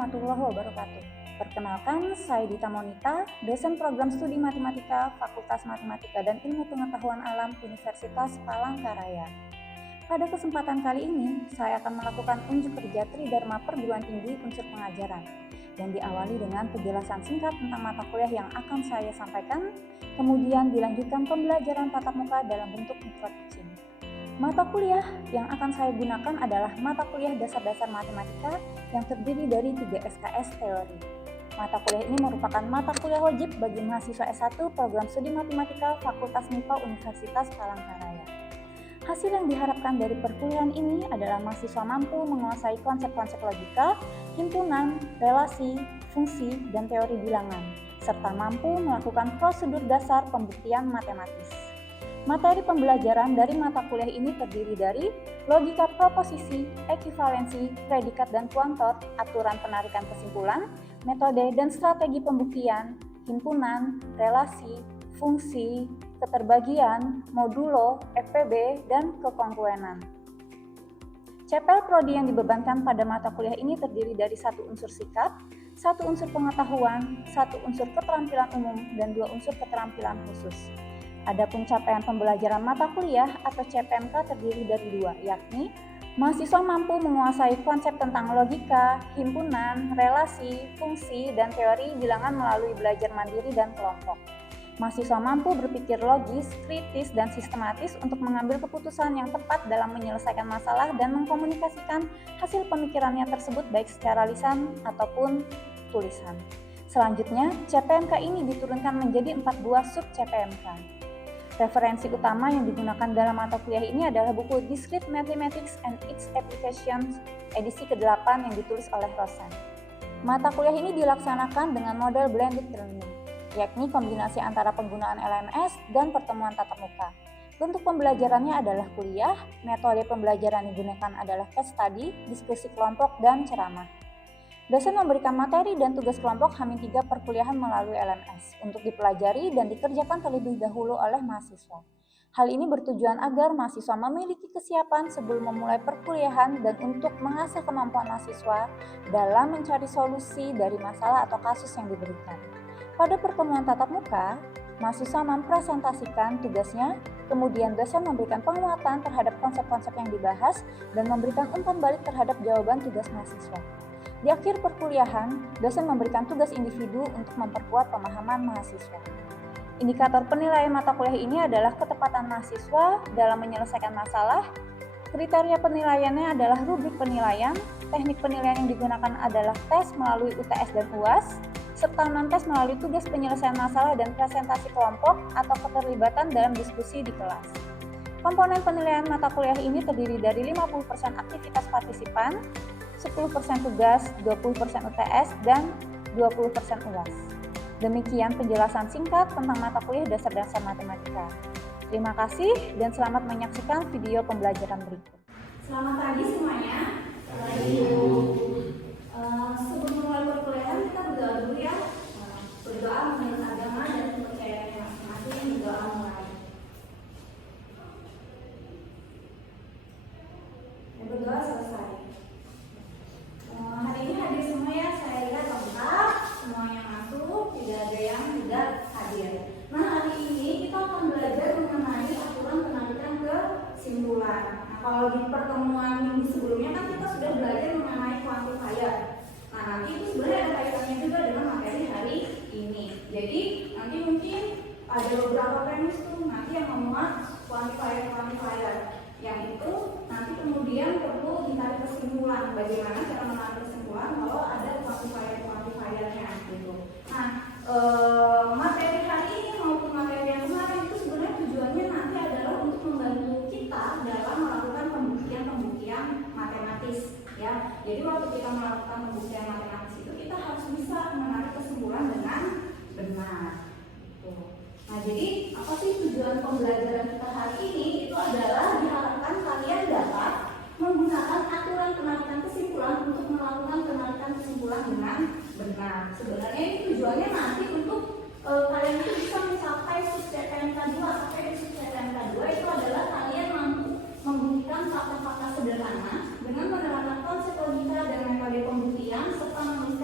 warahmatullahi wabarakatuh. Perkenalkan, saya Dita Monita, dosen program studi Matematika, Fakultas Matematika dan Ilmu Pengetahuan Alam Universitas Palangkaraya. Pada kesempatan kali ini, saya akan melakukan unjuk kerja Tridharma Perguruan Tinggi Unsur Pengajaran yang diawali dengan penjelasan singkat tentang mata kuliah yang akan saya sampaikan, kemudian dilanjutkan pembelajaran tatap muka dalam bentuk mikro-teaching. Mata kuliah yang akan saya gunakan adalah mata kuliah dasar-dasar matematika yang terdiri dari 3 SKS teori. Mata kuliah ini merupakan mata kuliah wajib bagi mahasiswa S1 Program Studi Matematika Fakultas MIPA Universitas Palangkaraya. Hasil yang diharapkan dari perkuliahan ini adalah mahasiswa mampu menguasai konsep-konsep logika, himpunan, relasi, fungsi, dan teori bilangan, serta mampu melakukan prosedur dasar pembuktian matematis. Materi pembelajaran dari mata kuliah ini terdiri dari logika proposisi, ekuivalensi, predikat dan kuantor, aturan penarikan kesimpulan, metode dan strategi pembuktian, himpunan, relasi, fungsi, keterbagian, modulo, FPB, dan kekongruenan. CPL Prodi yang dibebankan pada mata kuliah ini terdiri dari 1 unsur sikap, 1 unsur pengetahuan, 1 unsur keterampilan umum, dan 2 unsur keterampilan khusus. Adapun capaian pembelajaran mata kuliah atau CPMK terdiri dari 2, yakni mahasiswa mampu menguasai konsep tentang logika, himpunan, relasi, fungsi, dan teori bilangan melalui belajar mandiri dan kelompok. Mahasiswa mampu berpikir logis, kritis, dan sistematis untuk mengambil keputusan yang tepat dalam menyelesaikan masalah dan mengkomunikasikan hasil pemikirannya tersebut baik secara lisan ataupun tulisan. Selanjutnya, CPMK ini diturunkan menjadi 4 buah sub CPMK. Referensi utama yang digunakan dalam mata kuliah ini adalah buku Discrete Mathematics and Its Applications edisi ke-8 yang ditulis oleh Rosen. Mata kuliah ini dilaksanakan dengan model blended learning, yakni kombinasi antara penggunaan LMS dan pertemuan tatap muka. Bentuk pembelajarannya adalah kuliah, metode pembelajaran yang digunakan adalah case study, diskusi kelompok, dan ceramah. Dosen memberikan materi dan tugas kelompok H-3 perkuliahan melalui LMS untuk dipelajari dan dikerjakan terlebih dahulu oleh mahasiswa. Hal ini bertujuan agar mahasiswa memiliki kesiapan sebelum memulai perkuliahan dan untuk mengasah kemampuan mahasiswa dalam mencari solusi dari masalah atau kasus yang diberikan. Pada pertemuan tatap muka, mahasiswa mempresentasikan tugasnya, kemudian dosen memberikan penguatan terhadap konsep-konsep yang dibahas dan memberikan umpan balik terhadap jawaban tugas mahasiswa. Di akhir perkuliahan, dosen memberikan tugas individu untuk memperkuat pemahaman mahasiswa. Indikator penilaian mata kuliah ini adalah ketepatan mahasiswa dalam menyelesaikan masalah. Kriteria penilaiannya adalah rubrik penilaian, teknik penilaian yang digunakan adalah tes melalui UTS dan UAS, serta non-tes melalui tugas penyelesaian masalah dan presentasi kelompok atau keterlibatan dalam diskusi di kelas. Komponen penilaian mata kuliah ini terdiri dari 50% aktivitas partisipan, 10% tugas, 20% UTS, dan 20% UAS. Demikian penjelasan singkat tentang mata kuliah dasar-dasar matematika. Terima kasih dan selamat menyaksikan video pembelajaran berikut. Selamat pagi semuanya. Sebelum mulai perkuliahan kita berdoa dulu ya. Berdoa menurut agama dan kepercayaan masing-masing. Berdoa mulai. Berdoa selesai. Hari ini hadir semua ya, saya lihat lengkap, semuanya masuk, tidak ada yang tidak hadir. Nah, hari ini kita akan belajar mengenai aturan penarikan kesimpulan. Nah, kalau di pertemuan minggu sebelumnya kan kita sudah belajar mengenai quantifier. Nah, nanti itu sebenarnya ada kaitannya juga dengan materi hari ini. Jadi, nanti mungkin ada beberapa premis tuh nanti yang memuat quantifier. Yang itu nanti kemudian perlu ditarik kesimpulan, bagaimana cara menarik kesimpulan kalau ada quantifier-nya gitu. Nah, materi hari ini maupun materi yang kemarin itu sebenarnya tujuannya nanti adalah untuk membantu kita dalam melakukan pembuktian matematis ya. Jadi waktu kita melakukan pembuktian matematis itu kita harus bisa menarik kesimpulan dengan benar. Nah, jadi apa sih tujuan pembelajaran kita hari ini? Itu adalah diharapkan kalian dapat menggunakan aturan penarikan kesimpulan untuk melakukan penarikan kesimpulan dengan benar. Sebenarnya ini tujuannya nanti untuk kalian itu bisa mencapai sub CPMK 2. Sampai di sub CPMK 2 itu adalah kalian mampu membuktikan fakta-fakta sederhana dengan menerapkan konsep logika dan metode pembuktian serta menulis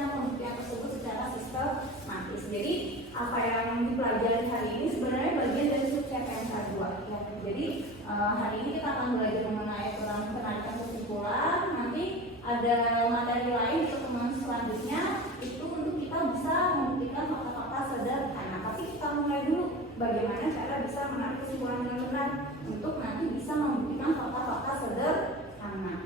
hari ini kita akan belajar mengenai aturan penarikan kesimpulan. Nanti ada materi lain di pertemuan selanjutnya itu untuk kita bisa membuktikan fakta-fakta sederhana. Tapi kita mulai dulu bagaimana cara bisa menarik kesimpulan dengan benar untuk nanti bisa membuktikan fakta-fakta sederhana.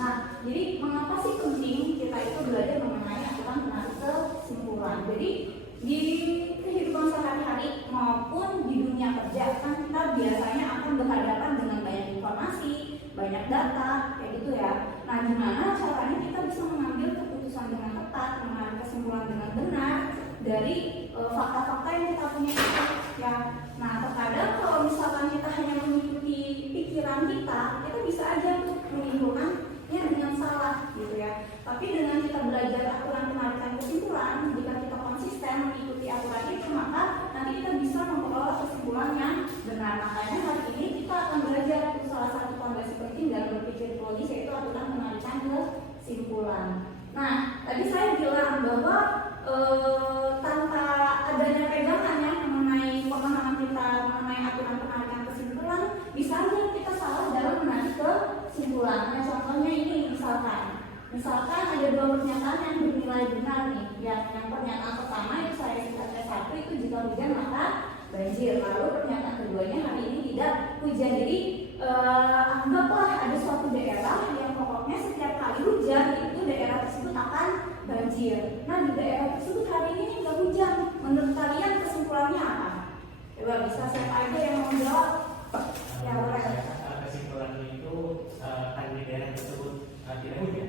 Nah, jadi mengapa sih penting kita itu belajar mengenai aturan penarik kesimpulan? Jadi di kehidupan sehari-hari maupun di dunia kerja kan kita biasanya akan berhadapan dengan banyak informasi, banyak data, kayak gitu ya. Nah, gimana caranya kita bisa mengambil keputusan dengan tepat, menarik kesimpulan dengan benar dari fakta-fakta yang kita punya ya. Nah, terkadang kalau misalkan kita hanya mengikuti pikiran kita bisa aja tuh menyimpulkannya dengan salah gitu ya. Tapi dengan kita belajar aturan penarikan kesimpulan, jika kita konsisten mengikuti aturan itu, maka nanti kita bisa memperoleh kesimpulan yang benar. Makanya hari ini kita akan belajar salah satu fondasi penting dalam berpikir logis, yaitu aturan penarikan kesimpulan. Nah, tadi saya bilang bahwa tanpa adanya pegangan ya mengenai pemahaman kita mengenai aturan penarikan kesimpulan, bisa aja kita salah dalam menarik kesimpulan. Nah, contohnya ini misalkan ada dua pernyataan yang dinilai benar nih. Yang pernyataan pertama itu saya singkat S1 itu jika hujan maka banjir. Lalu pernyataan keduanya hari ini tidak hujan. Jadi anggaplah ada suatu daerah yang pokoknya setiap kali hujan itu daerah tersebut akan banjir. Nah, di daerah tersebut hari ini nggak hujan. Menurut kalian kesimpulannya apa? Coba bisa siapa aja yang mau jawab? Ya, boleh. Kesimpulannya itu karena di daerah tersebut tidak hujan,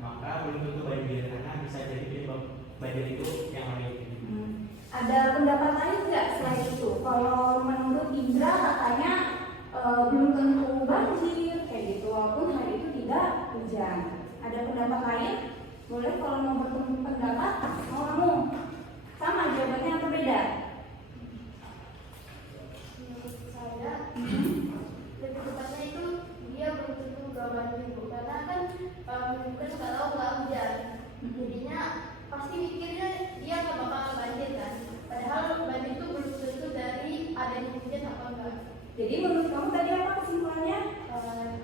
maka belum tentu banjir, karena bisa jadi penyebab banjir itu yang lain. Ada pendapat lain nggak selain itu? Kalau menurut Indra katanya belum tentu banjir kayak gitu, walaupun hari itu tidak hujan. Ada pendapat lain? Boleh kalau mau bertemu pendapat, mau kamu sama jawabannya atau beda? Menurut saya lebih tepatnya itu dia belum tentu gak banjir, karena kan bukan nggak tahu nggak hujan, jadinya pasti mikirnya dia nggak bakal banjir kan, padahal banjir itu belum tentu dari adanya hujan apa enggak. Jadi menurut kamu tadi apa kesimpulannya?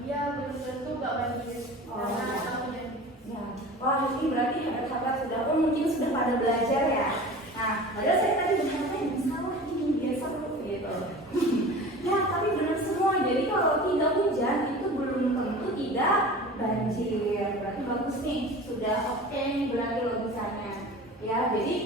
Dia belum tentu gak banjir karena ada hujan. Ya, wah ini berarti sahabat sudah mungkin sudah pada belajar ya. Nah, padahal saya tadi berkata salah ini biasa gitu. Ya, tapi benar semua. Jadi kalau tidak hujan itu belum tentu tidak banjir. Berarti bagus nih, sudah oke nih berarti logikanya. Ya, jadi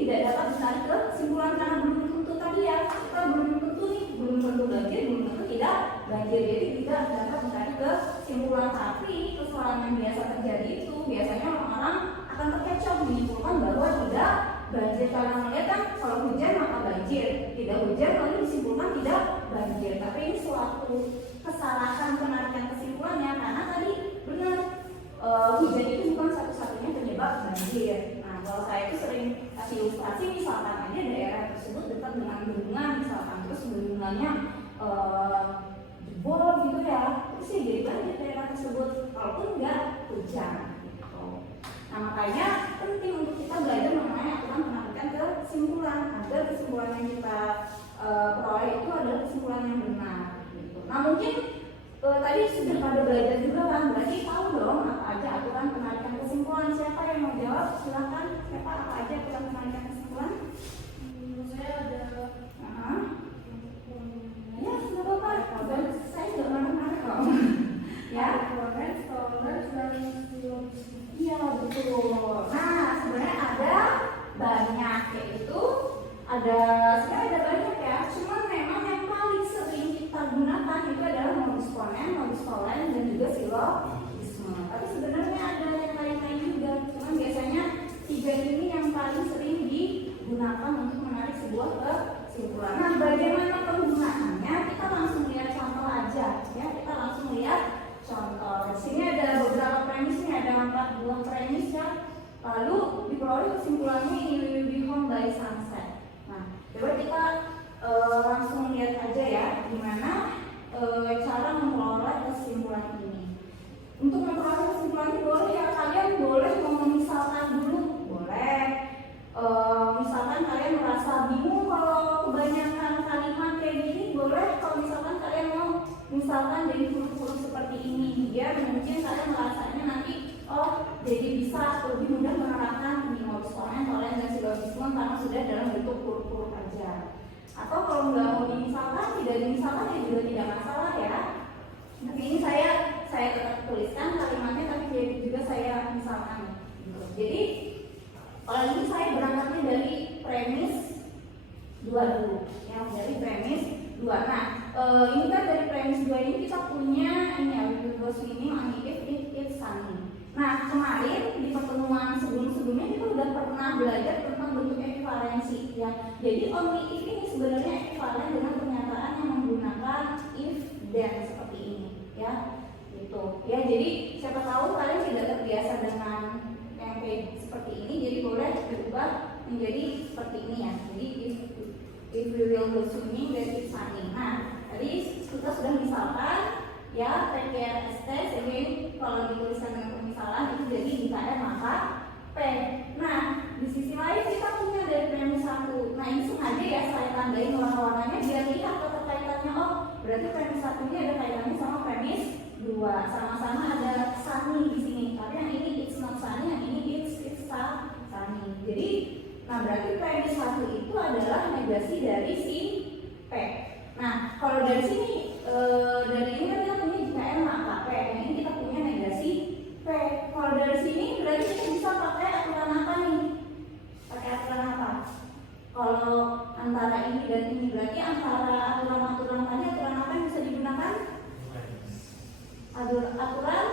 tidak dapat ditarik kesimpulan karena belum tentu tadi ya. Kita belum tentu nih, belum tentu banjir, belum tentu tidak banjir. Jadi tidak dapat ditarik kesimpulan. Tapi kesalahan yang biasa terjadi itu biasanya orang-orang akan terkecoh menyimpulkan bahwa tidak banjir karena melihat kan kalau hujan maka banjir, tidak hujan lalu disimpulkan tidak banjir. Tapi ini suatu kesalahan penarikan kesimpulannya karena tadi benar hujan itu bukan satu-satunya penyebab banjir. Nah, kalau saya itu sering kasih ilustrasi, misalkan aja daerah tersebut dekat dengan bendungan misalkan, terus bendungannya jebol gitu ya, terus ya jadi banjir daerah tersebut walaupun enggak hujan gitu. Nah, makanya penting untuk kita belajar mengenai aturan penarikan kesimpulan agar kesimpulan yang kita peroleh itu adalah kesimpulan yang benar gitu. Nah, mungkin tadi sudah pada belajar juga kan, berarti tahu dong apa aja aturan penarikan kesimpulan. Siapa yang mau jawab? Silakan. Siapa apa aja aturan penarikan kesimpulan? Menurut saya ada ya, nggak apa-apa. Saya nggak marah-marah kok. Ya, toleransi, toleransi dan logis. iya betul. Nah, sebenarnya ada banyak, yaitu sebenarnya ada banyak ya. Cuman memang yang paling sering kita gunakan itu adalah modus ponen, modus tolen, dan juga silogisme. Tapi sebenarnya ada yang lain-lain juga. Cuman biasanya tiga ini yang paling sering digunakan untuk menarik sebuah kesimpulan. Nah, bagaimana penggunaannya? Kita langsung lihat contoh aja ya. Kita langsung lihat contoh. Di sini ada beberapa premisnya, ada 4 buah premis ya. Lalu diperoleh kesimpulannya ini will be home by sunset. Nah, coba kita langsung lihat aja ya gimana cara memperoleh kesimpulan ini. Untuk memperoleh kesimpulan ini boleh ya, kalian boleh memisalkan dulu, boleh. Misalkan kalian merasa bingung kalau kebanyakan kalimat kayak gini, boleh misalkan dari huruf-huruf seperti ini, biar mungkin kalian merasanya nanti jadi bisa lebih mudah menerapkan ini modus ponen, tolen, dan silogisme karena sudah dalam bentuk huruf-huruf aja. Atau kalau nggak mau dimisalkan, tidak dimisalkan ya juga tidak masalah ya. Tapi ini saya tetap tuliskan kalimatnya, tapi jadi juga saya misalkan. Jadi kalau ini saya berangkatnya dari premis 2 dulu, ya, dari premis 2. Nah, ini kan dari premis 2 ini kita punya ini ya, Windows Mini, Angikif, It's Sunny. Nah, kemarin di pertemuan sebelum-sebelumnya kita udah pernah belajar tentang bentuk ekivalensi ya. Jadi only if ini sebenarnya ekivalen dengan pernyataan yang menggunakan if then seperti ini ya. Gitu. Ya, jadi siapa tahu kalian tidak terbiasa dengan yang kayak seperti ini, jadi boleh berubah menjadi seperti ini ya. Jadi if we will go swimming then it's sunny. Nah, tadi kita sudah misalkan ya, take care estes, ini kalau dituliskan dengan pemisalan itu jadi jika R maka P. Nah, di sisi lain kita punya dari premis 1. Nah, ini sengaja ya saya tandain warna-warnanya biar lihat keterkaitannya. Oh, berarti premis 1 ini ada kaitannya sama premis 2. Sama-sama ada sunny di sini. Tapi yang ini it's not sunny, yang ini it's sunny. Jadi, nah berarti premis 1 itu adalah negasi dari si P. Nah, kalau dari sini dari ini kan kita punya jika R maka P, yang ini kita punya negasi P. Kalau dari sini berarti kita bisa pakai aturan apa nih? Pakai aturan apa? Kalau antara ini dan ini berarti antara aturan-aturan tadi, aturan apa yang bisa digunakan? Aturan?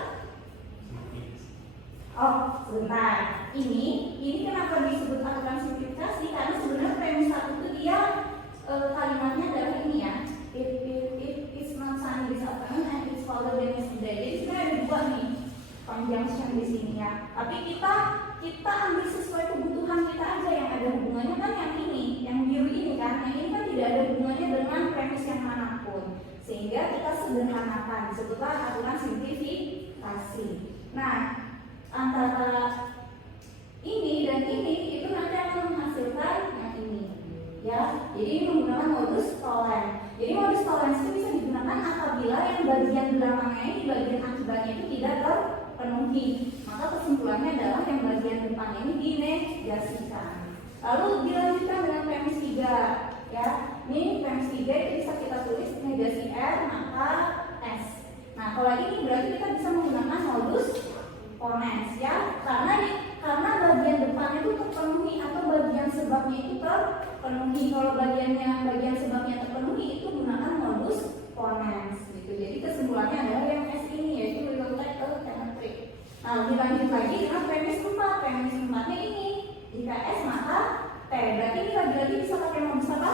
Oh, sebentar. Ini kenapa disebut aturan simplifikasi? Karena sebenarnya premis 1 itu dia kalimatnya adalah ini ya. If it's not sunny this afternoon and it's colder than yesterday. Jadi sebenarnya ada 2 nih conjunction di sini ya. Tapi kita ambil sesuai kebutuhan kita aja, yang ada hubungannya kan yang ini, yang biru ini kan. Yang ini kan tidak ada hubungannya dengan premis yang manapun. Sehingga kita sederhanakan, disebutlah aturan simplifikasi. Nah, antara ini dan ini itu nanti akan menghasilkan yang ini. Ya, jadi ini menggunakan modus tolen. Jadi modus tolen itu bisa digunakan apabila yang bagian belakangnya ini, bagian akibatnya itu tidak terpenuhi. Maka kesimpulannya adalah yang bagian depannya ini dinegasikan. Lalu dilanjutkan dengan premis 3. Ya, ini premis 3 itu bisa kita tulis negasi R maka S. Nah, kalau ini berarti kita bisa menggunakan modus ponens ya, karena bagian depannya itu terpenuhi atau bagian sebabnya itu terpenuhi. Kalau bagian sebabnya terpenuhi itu gunakan modus ponens gitu. Jadi kesimpulannya adalah yang S ini, yaitu we will take a geometric. Nah, dilanjut lagi dengan premis 4. Premis 4-nya ini jika S maka T. Berarti ini lagi-lagi bisa pakai modus apa?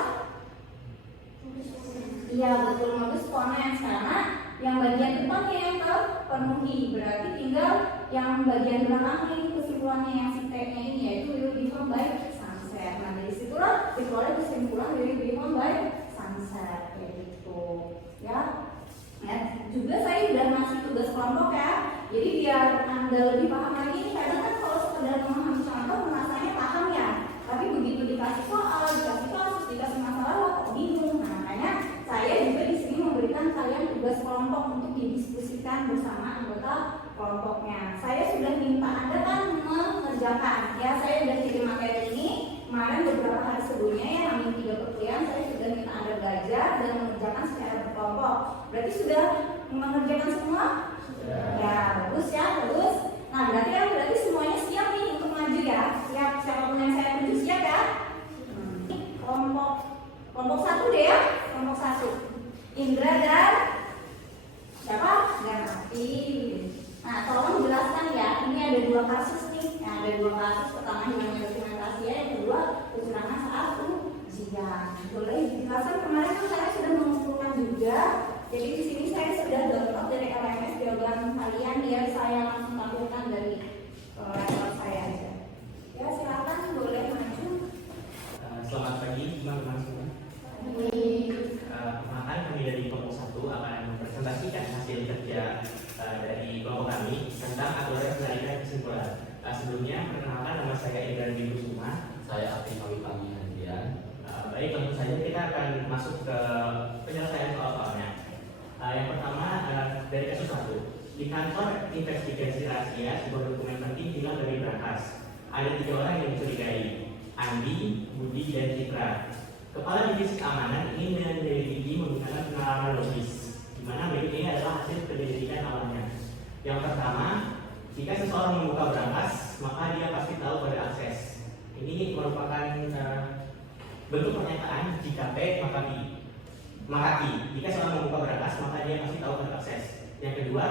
Iya, betul, modus ponens, karena yang bagian depannya yang terpenuhi, berarti tinggal yang bagian belakangnya ini kesimpulannya yang si T-nya ini, yaitu will be found by sunset. Nah, dari situlah dikeluarkan kesimpulan will be found by sunset, kayak gitu ya. Nah, juga saya sudah ngasih tugas kelompok ya, jadi biar Anda lebih paham lagi nih. Kadang kan kalau sekedar memahami contoh rasanya paham ya, tapi begitu dikasih soal, dikasih kasus, dikasih masalah kok bingung. Nah, makanya saya juga di sini memberikan kalian tugas kelompok untuk didiskusikan bersama anggota kelompoknya. Saya sudah minta Anda kan mengerjakan ya, saya sudah kirim materi ini kemarin beberapa hari sebelumnya ya, Hamin 3 perkuliahan saya sudah minta Anda belajar dan mengerjakan secara berkelompok. Berarti sudah mengerjakan semua? Ya, bagus ya, bagus. Nah, berarti semuanya siap nih untuk maju ya. Siap, siapapun yang saya tunjuk siap ya. Kelompok 1 deh ya, kelompok 1. Indra dan siapa? Ganati. Nah, tolong jelaskan ya, ini ada 2 kasus nih. Nah, ada 2 kasus, pertama hilangnya dokumentasi ya, yang kedua kecurangan saat ujian. Boleh dijelaskan, kemarin kan saya sudah mengumpulkan juga. Jadi di sini saya sudah download dari LMS jawaban kalian, biar saya langsung tampilkan dari laptop saya aja. Ya, silakan boleh maju. Selamat pagi teman-teman semua. Perkenalkan, kami dari kelompok 1 akan mempresentasikan hasil kerja dari kelompok kami tentang aturan penarikan kesimpulan. Sebelumnya, perkenalkan, nama saya Indra Dwi Kusuma. Saya Aktif Pagi Handrian. Baik, langsung saja kita akan masuk ke penyelesaian soal-soalnya. Yang pertama dari kasus 1. Di kantor investigasi rahasia, sebuah dokumen penting hilang dari berangkas. Ada 3 orang yang dicurigai, Andi, Budi, dan Citra. Kepala Divisi Keamanan ingin menyelidiki menggunakan pengalaman logis, di mana berikut ini adalah hasil penyelidikan awalnya. Yang pertama, jika seseorang membuka berangkas, maka dia pasti tahu pada akses. Ini merupakan bentuk pernyataan jika P maka B. Maka I, jika seorang membuka berangkas, maka dia pasti tahu pada akses. Yang kedua,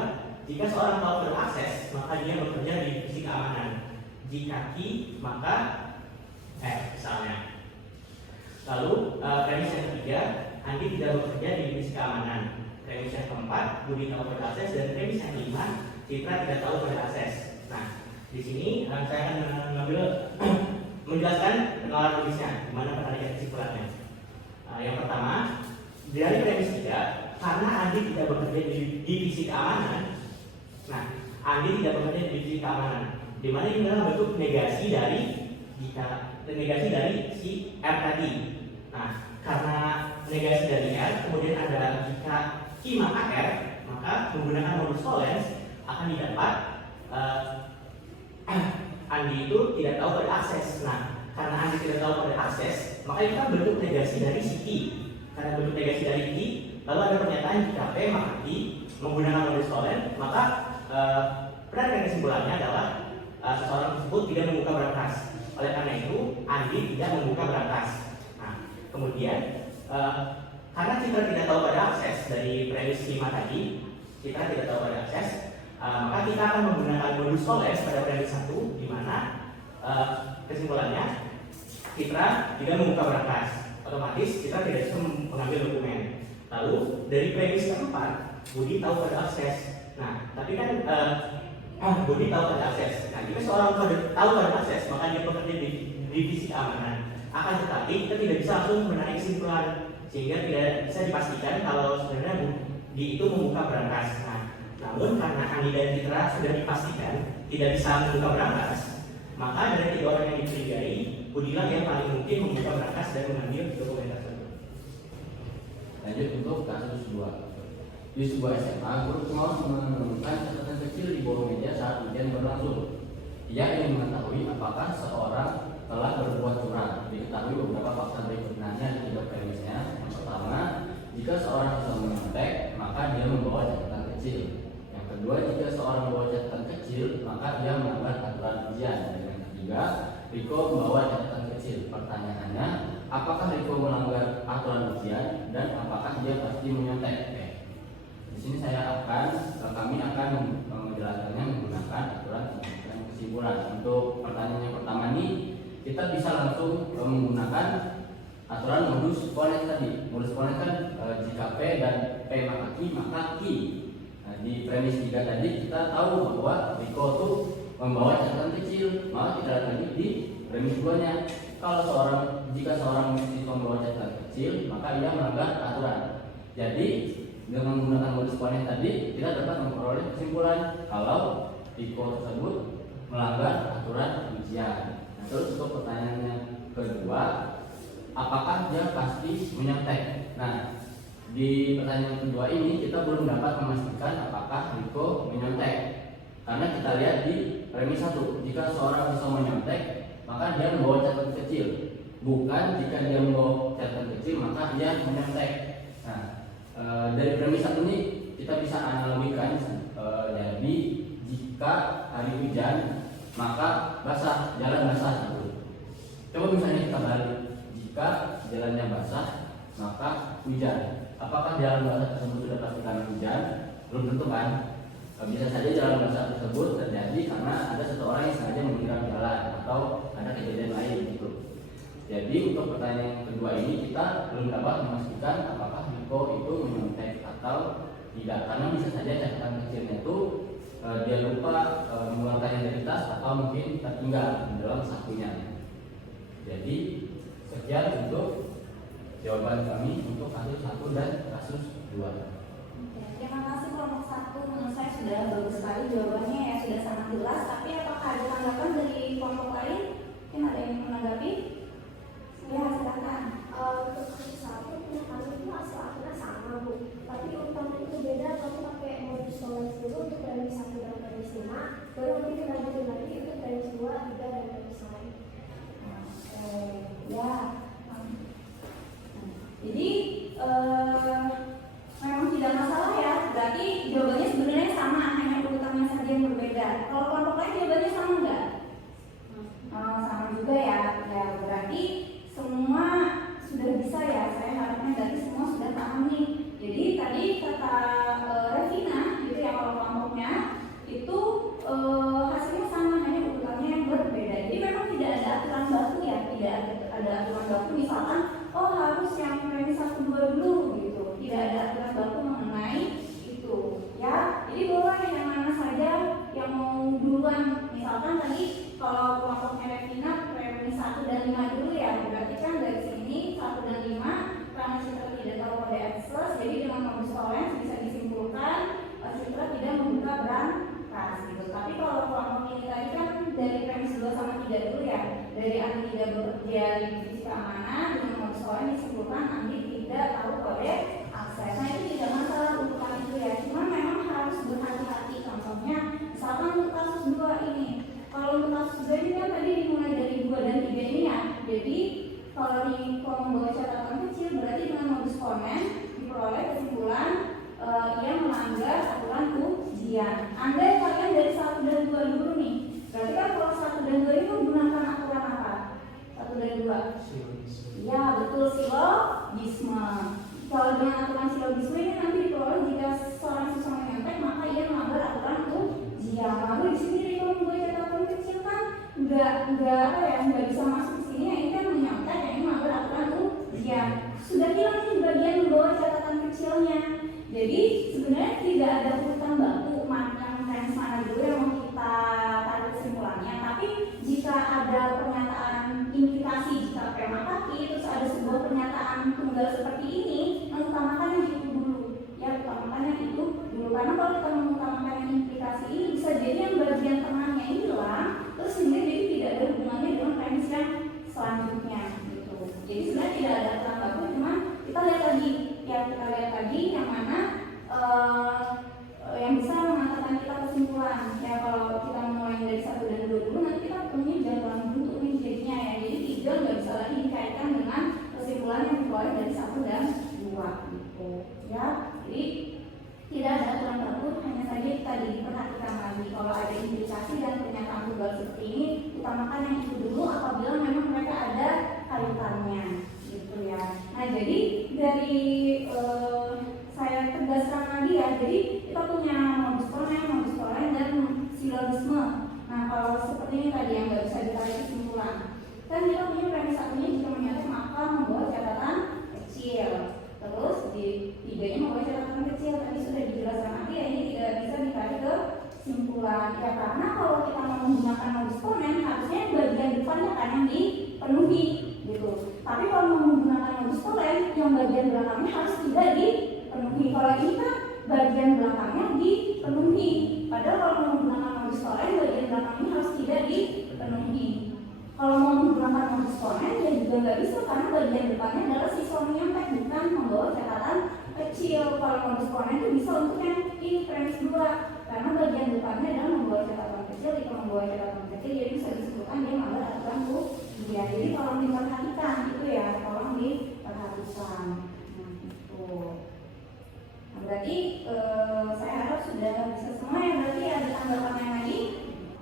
jika seorang tahu pada akses, maka dia bekerja di divisi keamanan. Jika Q, maka F misalnya. Lalu premis yang ketiga, Andi tidak bekerja di divisi keamanan. Premis yang keempat, Budi tahu pada akses, dan premis yang kelima, Citra tidak tahu pada akses. Nah, di sini saya akan menjelaskan pengenalan logisnya, di mana penarikan kesimpulannya. Yang pertama, dari premis 3, karena Andi tidak bekerja di divisi keamanan. Nah, Andi tidak bekerja di divisi keamanan, di mana ini adalah bentuk negasi dari si R tadi. Nah, karena negasi dari R, kemudian ada jika Q maka R, maka menggunakan modus tollens akan didapat Andi itu tidak tahu pada akses. Nah, karena Andi tidak tahu pada akses, maka itu kan bentuk negasi dari si Q. Karena bentuk negasi dari Q, lalu ada pernyataan jika P maka Q menggunakan modus tollens, maka penarikan kesimpulannya adalah seseorang tersebut tidak membuka berangkas. Oleh karena itu, Andi tidak membuka berangkas. Nah, kemudian karena Citra tidak tahu pada akses dari premis 5 tadi, Citra tidak tahu pada akses, maka kita akan menggunakan modus tollens pada premis 1, di mana kesimpulannya Citra tidak membuka berangkas. Otomatis Citra tidak bisa mengambil dokumen. Lalu dari premis keempat, Budi tahu pada akses. Nah, tapi kan Budi tahu pada akses. Nah, jika seorang tahu pada akses, maka dia bekerja di divisi keamanan. Akan tetapi kita tidak bisa langsung menarik kesimpulan, sehingga tidak bisa dipastikan kalau sebenarnya Budi itu membuka berangkas. Nah, namun karena Andi dan Citra sudah dipastikan tidak bisa membuka berangkas, maka dari 3 orang yang dicurigai, Budilah yang paling mungkin membuka berangkas dan mengambil dokumen tersebut. Lanjut untuk kasus 2. Di sebuah SMA, guru mau menemukan catatan kecil di bawah meja saat ujian berlangsung. Ia ingin mengetahui apakah seorang telah berbuat curang. Diketahui beberapa fakta berikutnya di premisnya. Yang pertama, jika seorang bisa menyontek, maka dia membawa catatan kecil. Yang kedua, jika seorang membawa catatan kecil, maka dia melanggar aturan ujian. Dan yang ketiga, Riko membawa catatan kecil. Pertanyaannya, apakah Riko melanggar aturan ujian dan apakah dia pasti menyontek? Di sini kami akan menjelaskannya menggunakan aturan pengambilan kesimpulan. Untuk pertanyaan yang pertama ini, kita bisa langsung menggunakan aturan modus ponens tadi. Modus ponens kan jika P dan P maka Q maka Q. Nah, di premis 3 tadi kita tahu bahwa Riko itu membawa catatan kecil, maka kita lihat lagi di premis 2-nya. Jika seorang siswa membawa catatan kecil, maka ia melanggar aturan. Jadi dengan menggunakan modus ponens tadi, kita dapat memperoleh kesimpulan kalau Riko tersebut melanggar aturan ujian. Nah, terus untuk pertanyaan yang kedua, apakah dia pasti menyontek? Nah, di pertanyaan kedua ini kita belum dapat memastikan apakah Riko menyontek, karena kita lihat di premis 1, jika seorang bisa menyontek, maka dia membawa catatan kecil. Bukan jika dia membawa catatan kecil, maka dia menyontek. Nah, dari premis 1 ini kita bisa analogikan. Jadi jika hari hujan, maka basah, jalan basah. Coba misalnya kita balik, jika jalannya basah, maka hujan. Apakah jalan basah tersebut sudah pasti karena hujan? Belum tentu kan? Bisa saja jalan basah tersebut terjadi karena ada satu orang yang sengaja menyiram jalan atau ada kejadian lain gitu. Jadi untuk pertanyaan yang kedua ini kita belum dapat memastikan apakah Riko itu menyontek atau tidak, karena bisa saja catatan kecilnya itu dia lupa mengeluarkannya dari tas atau mungkin tertinggal di dalam sakunya. Jadi sekian untuk jawaban kami untuk kasus 1 dan kasus 2. Terima kasih kelompok 1, menurut saya sudah bagus sekali jawabannya ya, sudah sangat jelas. Tapi apakah ada tanggapan dari kelompok lain? Mungkin ada yang menanggapi? Ya, silakan. Untuk kasus 1 kami itu hasil akhirnya sama Bu, tapi urutannya itu beda, tapi pakai modus premis dulu untuk premis 1 dan premis 5, baru nanti kita lanjutin lagi untuk premis 2, 3, dan premis lain. Ya. Jadi memang tidak masalah ya. Berarti jawabannya sebenarnya sama, hanya urutannya saja yang berbeda. Kalau kelompok lain jawabannya sama enggak? Sama juga ya. Ya berarti semua sudah bisa ya. Saya harapnya berarti semua sudah paham nih. Jadi tadi kata Revina gitu ya, kalau kelompoknya itu hasilnya sama, hanya urutannya yang berbeda. Jadi memang tidak ada aturan baku ya, tidak ada aturan baku misalkan harus yang premis 1, 2 dulu gitu. Tidak ada aturan baku mengenai itu ya. Jadi boleh yang mana saja yang mau duluan. Misalkan tadi kalau kelompoknya Revina premis 1 dan 5 dulu ya. Berarti kan dari sini 1 dan 5 karena Citra tidak tahu pada Excel's, jadi dengan modus tollens bisa disimpulkan Citra tidak membuka brankas gitu. Tapi kalau kelompok ini tadi kan dari premis 2 sama 3 dulu ya. Dari Andi tidak bekerja di divisi keamanan, dengan modus tollens disimpulkan Andi tidak tahu kode akses. Nah itu tidak masalah untuk itu ya. Cuma memang harus berhati-hati. Contohnya misalkan untuk kasus 2 ini. Kalau untuk kasus 2 ini kan tadi dimulai dari 2 dan 3 ini ya. Jadi kalau di kolom bawah catatan kecil berarti dengan modus ponen diperoleh kesimpulan ia melanggar aturan ujian. Andai kalian dari 1 dan 2 dulu nih. Berarti kan kalau 1 dan 2 ini menggunakan aturan apa? 1 dan 2. Ya betul, silogisme. Kalau dengan aturan silogisme ini nanti diperoleh jika seorang siswa menyontek maka ia melanggar aturan ujian. Lalu di sini di kolom bawah catatan kecil kan nggak bisa masuk ke sini. Ini kan menyontek, ini melanggar aturan ujian. Sudah hilang nih bagian bawah catatan kecilnya. Jadi sebenarnya tidak ada urutan baku yang premis mana dulu yang mau kita tarik kesimpulannya. Tapi jika ada pernyataan implikasi, jika prima facie terus ada sebuah pernyataan tunggal seperti ini, mengutamakan yang itu dulu. Ya, utamakan yang itu dulu. Karena kalau kita mengutamakan yang implikasi ini bisa jadi yang bagian tengahnya hilang, terus sehingga jadi tidak ada hubungannya dengan premis yang selanjutnya gitu. Jadi sebenarnya tidak ada aturan baku, cuma kita lihat lagi yang mana yang bisa mengatakan kita kesimpulan. Ya kalau kita mulai dari 1 dan 2 dulu, nanti kita punya jalan buntu nih jadinya ya. Jadi 3 nggak bisa lagi dikaitkan dengan kesimpulan yang diperoleh dari 1 dan 2 gitu ya. Jadi tidak ada aturan baku, hanya saja tadi diperhatikan lagi kalau ada implikasi dan pernyataan tunggal seperti ini, utamakan yang itu dulu apabila memang mereka ada kaitannya gitu ya. Nah jadi dari saya tegaskan lagi ya, jadi kita punya modus ponen dan silogisme. Nah kalau seperti ini tadi yang nggak bisa ditarik kesimpulan, kan kita punya premis 1-nya jika menyontek maka membawa catatan kecil. Terus di 3-nya membawa catatan kecil, tadi sudah dijelaskan lagi ya, ini tidak bisa ditarik ke kesimpulan ya, karena kalau kita mau menggunakan modus ponen harusnya bagian depannya kan yang dipenuhi gitu. Tapi kalau mau menggunakan modus tollens yang bagian belakangnya harus tidak dipenuhi. Kalau ini kan bagian belakangnya dipenuhi, padahal kalau mau menggunakan modus tollens bagian belakangnya harus tidak dipenuhi. Kalau mau menggunakan modus ponen ya juga nggak bisa, karena bagian depannya adalah siswa menyontek bukan membawa catatan kecil. Kalau modus ponen itu bisa untuk yang ini premis 2, karena bagian depannya adalah membawa catatan kecil. Jika membawa catatan kecil jadi bisa disebutkan dia melanggar aturan ujian. Jadi tolong diperhatikan itu ya, tolong diperhatikan. Nah itu. Nah, berarti saya harap sudah bisa semua ya. Berarti ada tanggapan yang lagi?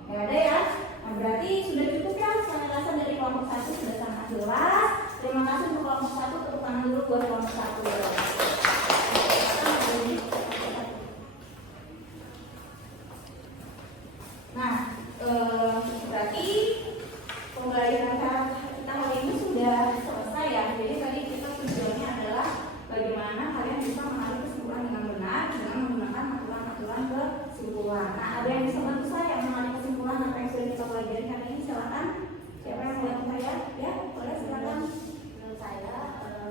Ya ada ya. Nah berarti sudah cukup ya penjelasan dari kelompok 1 sudah sangat jelas. Terima kasih untuk kelompok 1, tepuk tangan dulu buat kelompok 1. Nah berarti pembelajaran kita hari ini sudah selesai ya. Jadi tadi kita tujuannya adalah bagaimana kalian bisa menarik kesimpulan dengan benar dengan menggunakan aturan-aturan kesimpulan. Nah ada yang bisa bantu saya menarik kesimpulan apa yang sudah kita pelajari hari ini? Silakan. Siapa yang mau bantu saya? Ya, boleh silakan. Menurut saya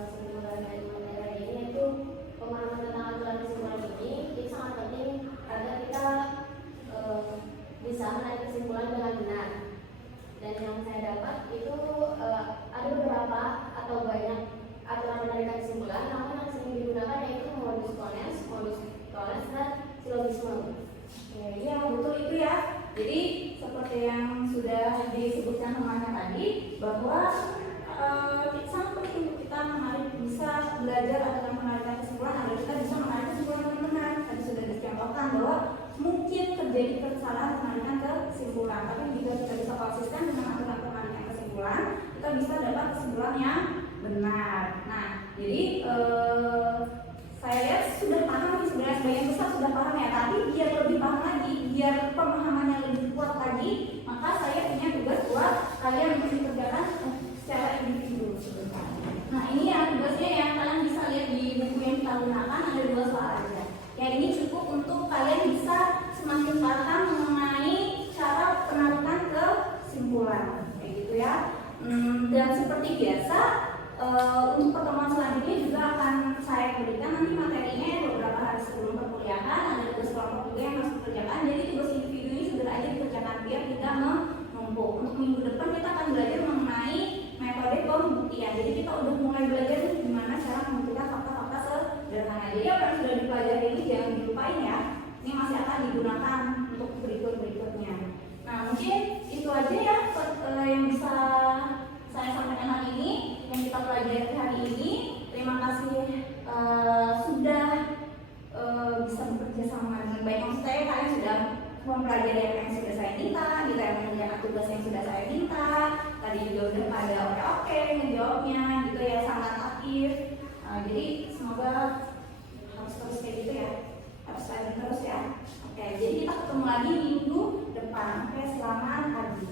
kesimpulan dari materi ini itu dualisme. Oke, iya betul itu ya. Jadi seperti yang sudah disebutkan temannya tadi bahwa sangat penting untuk kita bisa belajar atau menarikkan kesimpulan agar kita bisa menarik kesimpulan yang benar. Tadi sudah dicontohkan bahwa mungkin terjadi kesalahan penarikan kesimpulan, tapi jika kita bisa konsisten dengan aturan penarikan kesimpulan, kita bisa dapat kesimpulan yang benar. Nah, jadi saya lihat sudah paham nih, sebenarnya sebagian besar sudah paham ya, tapi biar lebih paham lagi, biar pemahamannya lebih kuat lagi, maka saya punya tugas buat kalian untuk dikerjakan secara individu sebentar. Nah, ini yang tugasnya yang kalian bisa lihat di buku yang kita gunakan, ada 2 soal aja. Yang ini cukup untuk kalian bisa semakin paham mengenai cara penarikan kesimpulan, kayak gitu ya. Dan seperti biasa, untuk pertemuan selanjutnya juga akan saya berikan nanti materinya beberapa hari sebelum perkuliahan, ada tugas kelompok juga yang harus dikerjakan. Jadi tugas individu ini segera aja dikerjakan biar tidak menumpuk. Untuk minggu depan kita akan belajar mengenai metode pembuktian. Jadi kita udah mulai belajar gimana cara membuktikan fakta-fakta sederhana. Jadi apa yang sudah dipelajari ini jangan dilupain ya. Ini masih akan digunakan untuk berikutnya. Nah, mungkin itu aja ya yang bisa saya sampaikan hari ini, yang kita pelajari hari ini. Terima kasih sudah bisa bekerja sama dengan baik. Maksud saya kalian sudah mempelajari apa yang sudah saya minta, kita yang mengerjakan tugas yang sudah saya minta. Tadi juga udah pada oke ngejawabnya gitu ya, sangat aktif. Jadi semoga harus terus kayak gitu ya, harus lanjut terus ya. Oke, jadi kita ketemu lagi minggu depan. Oke, selamat pagi.